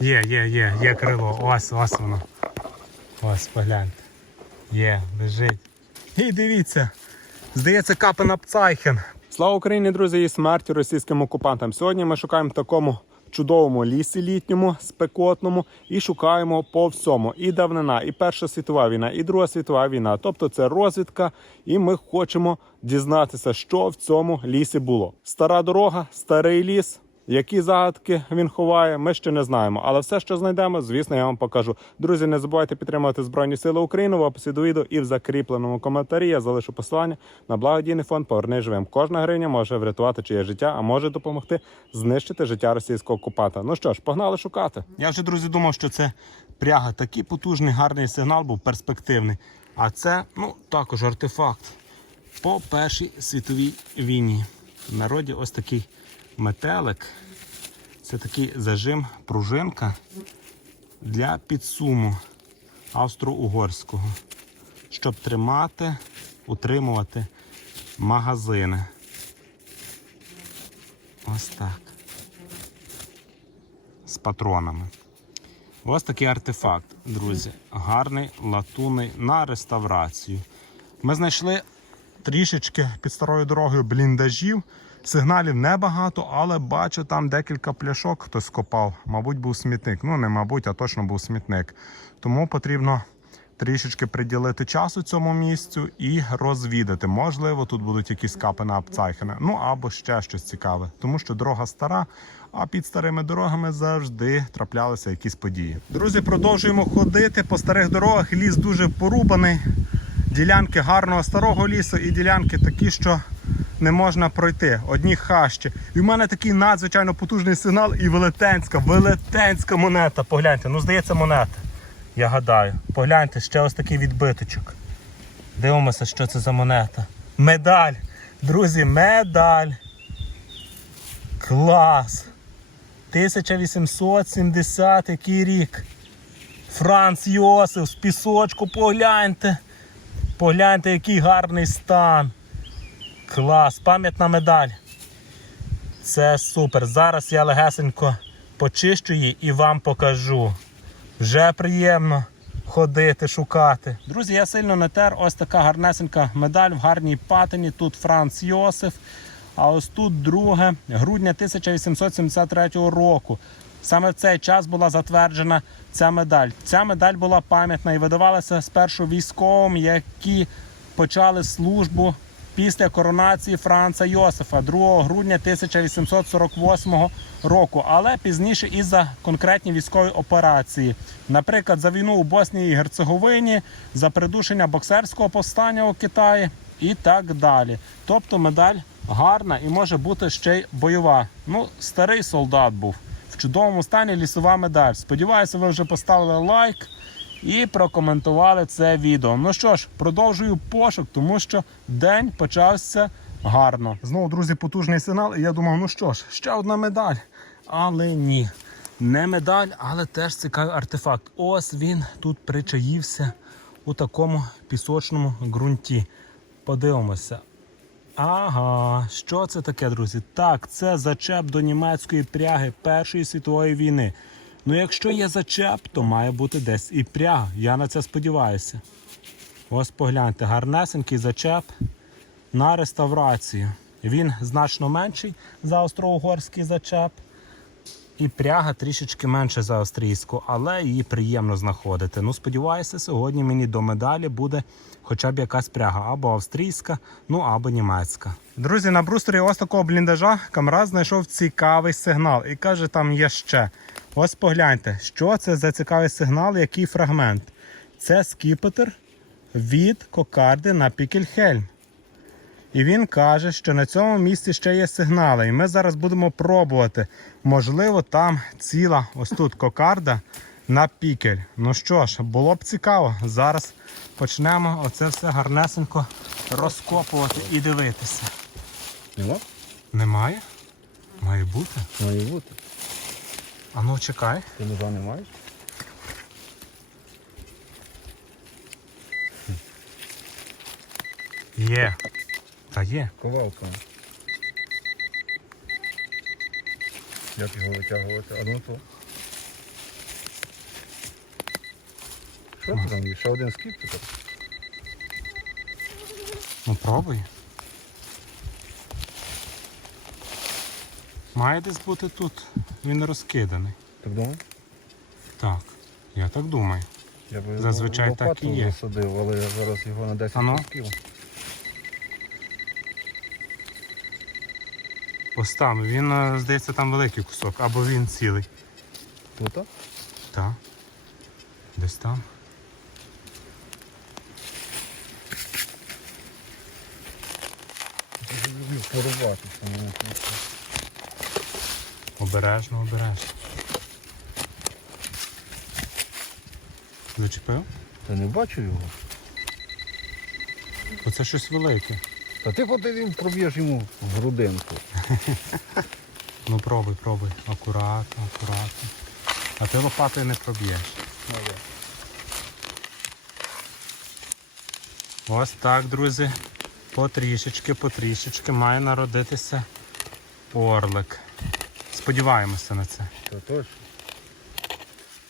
Є, є, є, є крило. Ось, ось воно. Ось, погляньте. Є, лежить. І дивіться. Здається, капена Пцайхен. Слава Україні, друзі, і смертю російським окупантам. Сьогодні ми шукаємо в такому чудовому лісі літньому, спекотному, і шукаємо по всьому. І давнина, і Перша світова війна, і Друга світова війна. Тобто це розвідка, і ми хочемо дізнатися, що в цьому лісі було. Стара дорога, старий ліс. Які загадки він ховає, ми ще не знаємо. Але все, що знайдемо, звісно, я вам покажу. Друзі, не забувайте підтримувати Збройні Сили України в описі до відео і в закріпленому коментарі я залишу посилання на благодійний фонд Поверни живим. Кожна гривня може врятувати чиє життя, а може допомогти знищити життя російського окупанта. Ну що ж, погнали шукати. Я вже друзі думав, що це пряга. Такий потужний, гарний сигнал був перспективний. А це ну також артефакт по Першій світовій війні. В народі ось такий метелик. Це такий зажим, пружинка для підсуму австро-угорського, щоб тримати, утримувати магазини. Ось так. З патронами. Ось такий артефакт, друзі. Гарний, латунний на реставрацію. Ми знайшли трішечки під старою дорогою бліндажів. Сигналів небагато, але бачу там декілька пляшок хтось копав. Мабуть, був смітник. Ну, не мабуть, а точно був смітник. Тому потрібно трішечки приділити часу цьому місцю і розвідати. Можливо, тут будуть якісь капи на Апцайхена. Ну або ще щось цікаве, тому що дорога стара. А під старими дорогами завжди траплялися якісь події. Друзі, продовжуємо ходити по старих дорогах. Ліс дуже порубаний. Ділянки гарного старого лісу і ділянки такі, що не можна пройти. Одні хащі. І в мене такий надзвичайно потужний сигнал і велетенська, велетенська монета. Погляньте, ну здається, монета. Я гадаю. Погляньте, ще ось такий відбиточок. Дивимося, що це за монета. Медаль. Друзі, медаль. Клас. 1870 який рік. Франц Йосиф з пісочку, погляньте. Погляньте, який гарний стан. Клас, пам'ятна медаль. Це супер. Зараз я легесенько почищу її і вам покажу. Вже приємно ходити, шукати. Друзі, я сильно не тер. Ось така гарнесенька медаль в гарній патині. Тут Франц Йосиф. А ось тут 2 грудня 1873 року. Саме в цей час була затверджена ця медаль. Ця медаль була пам'ятна і видавалася спершу військовим, які почали службу після коронації Франца Йосифа 2 грудня 1848 року, але пізніше і за конкретні військові операції, наприклад, за війну у Боснії і Герцеговині, за придушення боксерського повстання у Китаї і так далі. Тобто медаль гарна і може бути ще й бойова. Ну, старий солдат був в чудовому стані лісова медаль. Сподіваюся, ви вже поставили лайк і прокоментували це відео. Ну що ж, продовжую пошук, тому що день почався гарно. Знову, друзі, потужний сигнал. І я думав, ну що ж, ще одна медаль. Але ні. Не медаль, але теж цікавий артефакт. Ось він тут причаївся у такому пісочному ґрунті. Подивимося. Ага, що це таке, друзі? Так, це зачеп до німецької пряги Першої світової війни. Ну, якщо є зачеп, то має бути десь і пряга. Я на це сподіваюся. Ось погляньте, гарнесенький зачеп на реставрацію. Він значно менший за австро-угорський зачеп. І пряга трішечки менше за австрійську, але її приємно знаходити. Ну, сподіваюся, сьогодні мені до медалі буде хоча б якась пряга, або австрійська, ну або німецька. Друзі, на брустері ось такого бліндажа камера знайшов цікавий сигнал і каже, там є ще. Ось погляньте, що це за цікавий сигнал, який фрагмент. Це скіпетр від кокарди на Пікельхельм. І він каже, що на цьому місці ще є сигнали. І ми зараз будемо пробувати. Можливо, там ціла ось тут кокарда на пікель. Ну що ж, було б цікаво. Зараз почнемо оце все гарнесенько розкопувати і дивитися. Нема? Немає? Має бути. Має бути. А ну чекай. Ти ножа не маєш? Є. Та є. Ковалка. Як його витягувати? А ну то. Що там? є? Ще один скіп тепер? Ну пробуй. Має десь бути тут. Він розкиданий. Так думаєш? Так, я так думаю. Я би Зазвичай лопату так і є. засадив, але я зараз його на 10 Ано. кусків. Ось там, він, е, здається, там великий кусок, або він цілий. Тут? Так. Десь там. Я люблю порубатися. ну, Обережно, обережно. Зачепив? Та не бачу його. Оце щось велике. Та ти подивим, проб'єш йому в грудинку. Ну пробуй, пробуй. Акуратно, акуратно. А ти лопатою не проб'єш. Ось так, друзі. Потрішечки, потрішечки має народитися орлик. Сподіваємося на це. Та точно.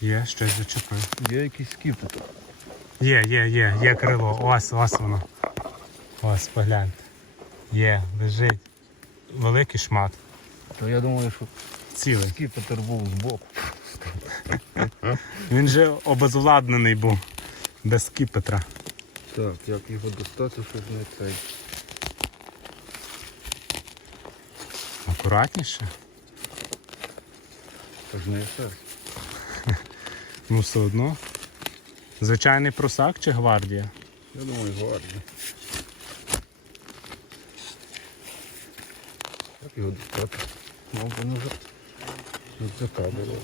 Є, щось зачепив. Є якийсь скіп тут. Є, є, є, є крило. Ось, ось воно. Ось, погляньте. Є, лежить. Великий шмат. То я думаю, що Цілий. скіпетр був збоку. Він же обезвладнений був. Без скіпетра. Так, як його достати, щоб не цей. Акуратніше. Так не серце. Ну все одно. Звичайний просак чи гвардія? Я думаю, гарно. Як його достати? Мав би ножа. Рюкзака було.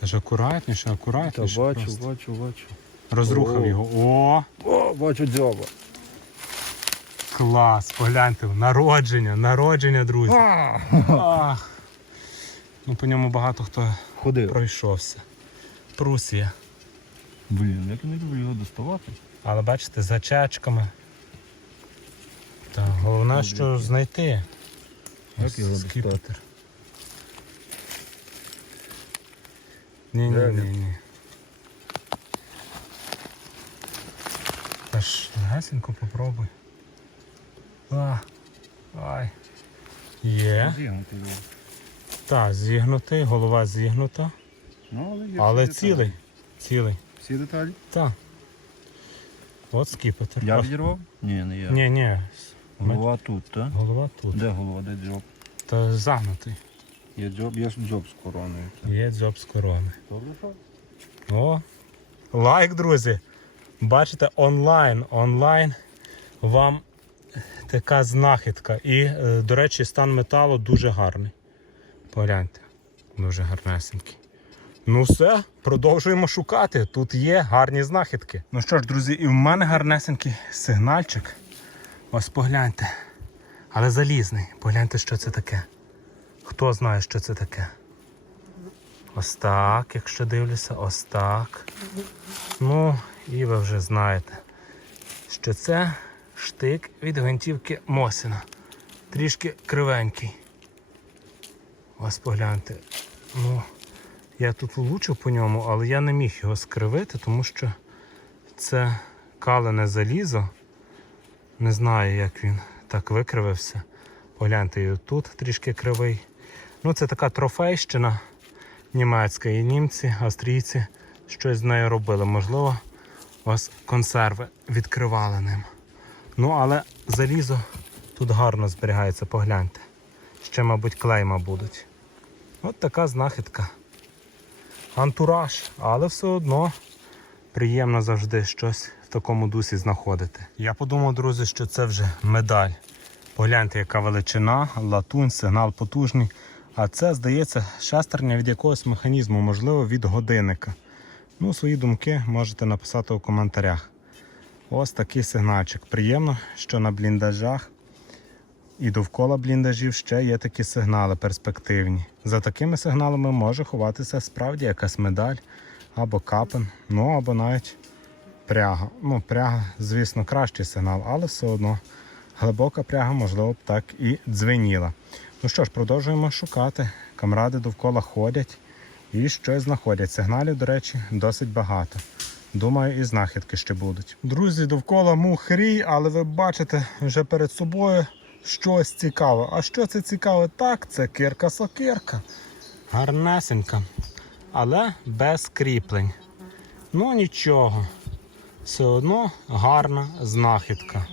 Та ж акуратніше, Та акуратніше. бачу, просто. бачу, бачу. Розрухав О. його. О, О, бачу дзьоба. клас! Погляньте, народження, народження, друзі. Ах. Ну, по ньому багато хто Ходив. пройшовся. Прусія. Блін, як я не люблю його доставати. Але бачите, за чачками. Так, головне, що знайти. Як його скіпетр. Ні, ні, Де ні, він? ні. Та ж гасенько попробуй. А, ай. Є. Його. Так, зігнутий, голова зігнута. Ну, але є Але всі деталі. цілий. Цілий. Всі деталі? Так. От скіпетр. Я відірвав? Ні, не я. Ні, ні. Голова тут, так? Голова тут. Де голова, де дзьоб? Та загнутий. Є дзьоб, є дзьоб з короною. Є дзьоб з корони. Добре, що? О, лайк, друзі. Бачите, онлайн, онлайн вам така знахідка. І, е, до речі, стан металу дуже гарний. Погляньте, дуже гарнесенький. Ну все, продовжуємо шукати. Тут є гарні знахідки. Ну що ж, друзі, і в мене гарнесенький сигнальчик. Ось погляньте. Але залізний. Погляньте, що це таке. Хто знає, що це таке? Ось так, якщо дивлюся, ось так. Ну, і ви вже знаєте, що це штик від гвинтівки Мосіна. Трішки кривенький. Ось погляньте. Ну, я тут влучив по ньому, але я не міг його скривити, тому що це калене залізо. Не знаю, як він так викривився. Погляньте, і тут трішки кривий. Ну, це така трофейщина німецька. І німці, австрійці щось з нею робили. Можливо, ось консерви відкривали ним. Ну, але залізо тут гарно зберігається, погляньте. Ще, мабуть, клейма будуть. От така знахідка. Антураж, але все одно приємно завжди щось в такому дусі знаходити. Я подумав, друзі, що це вже медаль. Погляньте, яка величина, латунь, сигнал потужний. А це, здається, шестерня від якогось механізму, можливо, від годинника. Ну, свої думки можете написати у коментарях. Ось такий сигнальчик. Приємно, що на бліндажах і довкола бліндажів ще є такі сигнали перспективні. За такими сигналами може ховатися справді якась медаль або капен, ну або навіть пряга. Ну, пряга, звісно, кращий сигнал, але все одно глибока пряга, можливо, б так і дзвеніла. Ну що ж, продовжуємо шукати. Камради довкола ходять і щось знаходять. Сигналів, до речі, досить багато. Думаю, і знахідки ще будуть. Друзі, довкола мух рій, але ви бачите вже перед собою щось цікаве. А що це цікаве? Так, це кирка-сокирка. Гарнесенька, але без кріплень. Ну нічого, все одно гарна знахідка.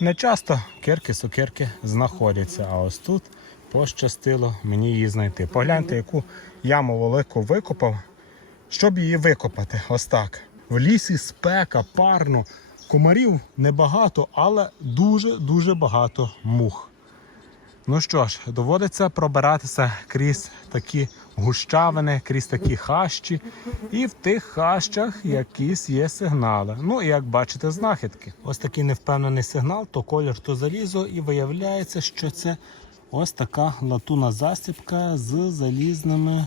Не часто кирки-сокирки знаходяться, а ось тут пощастило мені її знайти. Погляньте, яку яму велику викопав, щоб її викопати. Ось так. В лісі спека, парно, комарів небагато, але дуже-дуже багато мух. Ну що ж, доводиться пробиратися крізь такі гущавини, крізь такі хащі. І в тих хащах якісь є сигнали. Ну і як бачите, знахідки. Ось такий невпевнений сигнал, то колір, то залізо, і виявляється, що це ось така латуна застібка з залізними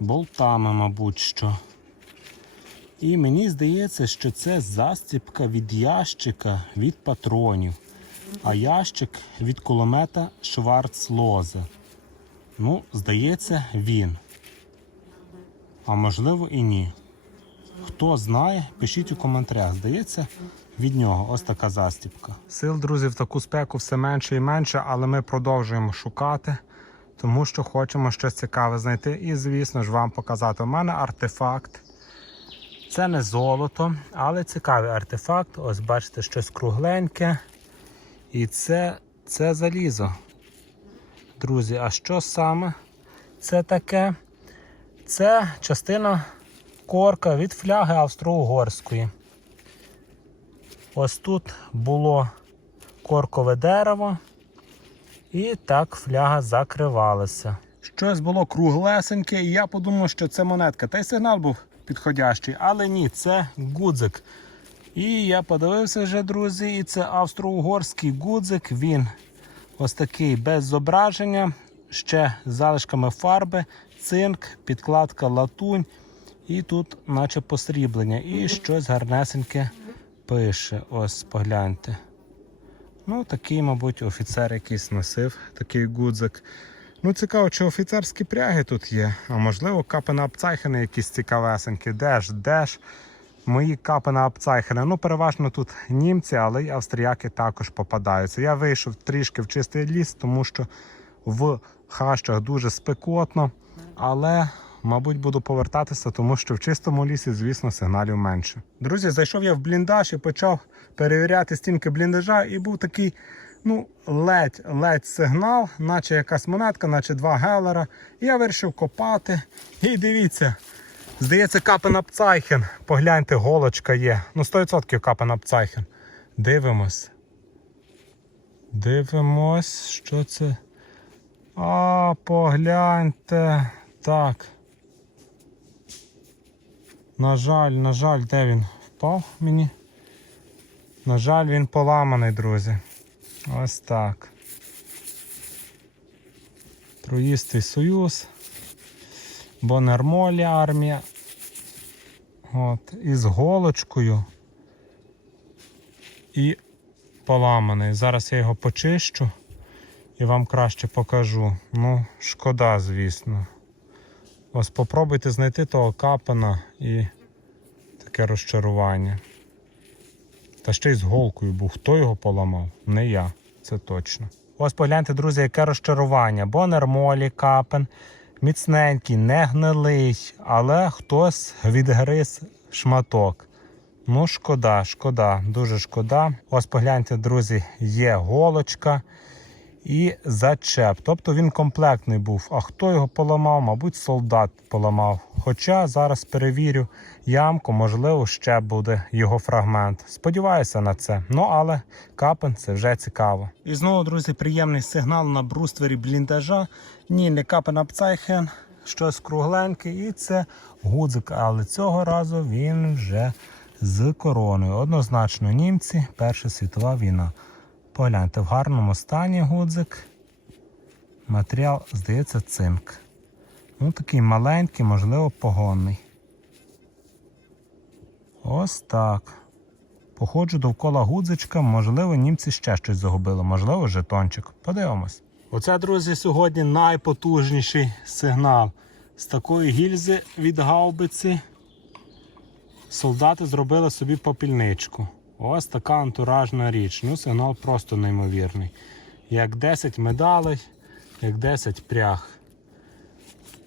болтами, мабуть що. І мені здається, що це застібка від ящика від патронів, а ящик від кулемета Шварцлозе. Ну, здається, він. А можливо і ні. Хто знає, пишіть у коментарях. Здається, від нього ось така застібка. Сил, друзі, в таку спеку все менше і менше, але ми продовжуємо шукати, тому що хочемо щось цікаве знайти. І, звісно ж, вам показати. У мене артефакт. Це не золото, але цікавий артефакт. Ось бачите, щось кругленьке. І це, це залізо. Друзі, а що саме це таке? Це частина корка від фляги австро-угорської. Ось тут було коркове дерево, і так фляга закривалася. Щось було круглесеньке, і я подумав, що це монетка. Та й сигнал був підходящий, але ні, це гудзик. І я подивився вже, друзі, і це австро-угорський гудзик. Він ось такий без зображення, ще з залишками фарби, цинк, підкладка латунь. І тут, наче посріблення. І щось гарнесеньке пише. Ось погляньте. Ну, такий, мабуть, офіцер якийсь носив такий гудзик. Ну, цікаво, чи офіцерські пряги тут є, а можливо, капи на апцайхени якісь цікавесенькі. Де ж, де ж мої капи на апцайхени? Ну, переважно тут німці, але й австріяки також попадаються. Я вийшов трішки в чистий ліс, тому що в хащах дуже спекотно, але. Мабуть, буду повертатися, тому що в чистому лісі, звісно, сигналів менше. Друзі, зайшов я в бліндаж і почав перевіряти стінки бліндажа, і був такий, ну, ледь-ледь сигнал, наче якась монетка, наче два гелера. Я вирішив копати. І дивіться, здається, капен апцайхен. Погляньте, голочка є. Ну, 100% капен апцайхен. Дивимось. Дивимось, що це. А, погляньте. Так. На жаль, на жаль, де він впав мені? На жаль, він поламаний, друзі. Ось так. Троїстий союз. Бонермолі армія. От, із голочкою. І поламаний. Зараз я його почищу і вам краще покажу. Ну, шкода, звісно. Ось попробуйте знайти того капана і таке розчарування. Та ще й з голкою був. Хто його поламав? Не я, це точно. Ось погляньте, друзі, яке розчарування. Бонер Молі, капен, міцненький, не гнилий, але хтось відгриз шматок. Ну, шкода, шкода, дуже шкода. Ось погляньте, друзі, є голочка і зачеп. Тобто він комплектний був. А хто його поламав? Мабуть, солдат поламав. Хоча зараз перевірю ямку, можливо, ще буде його фрагмент. Сподіваюся на це. Ну але капен це вже цікаво. І знову, друзі, приємний сигнал на бруствері бліндажа. Ні, не капен апцайхен, щось кругленьке, і це гудзик. Але цього разу він вже з короною. Однозначно, німці, Перша світова війна. Погляньте, в гарному стані гудзик. Матеріал, здається, цинк. Ну, такий маленький, можливо, погонний. Ось так. Походжу довкола гудзичка, можливо, німці ще щось загубили, можливо, жетончик. Подивимось. Оце, друзі, сьогодні найпотужніший сигнал з такої гільзи від гаубиці солдати зробили собі попільничку. Ось така антуражна річ. Ну, сигнал просто неймовірний. Як 10 медалей, як 10 пряг.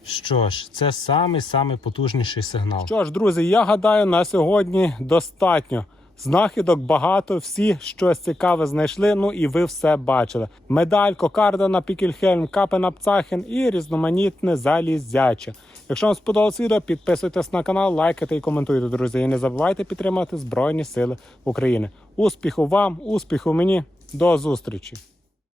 Що ж, це самий самий потужніший сигнал. Що ж, друзі, я гадаю, на сьогодні достатньо. Знахідок багато, всі щось цікаве знайшли. Ну і ви все бачили. Медаль, кокарда на Пікельхельм, капена Пцахен і різноманітне залізяче. Якщо вам сподобалось відео, підписуйтесь на канал, лайкайте і коментуйте, друзі. І не забувайте підтримати Збройні Сили України. Успіху вам, успіху мені, до зустрічі!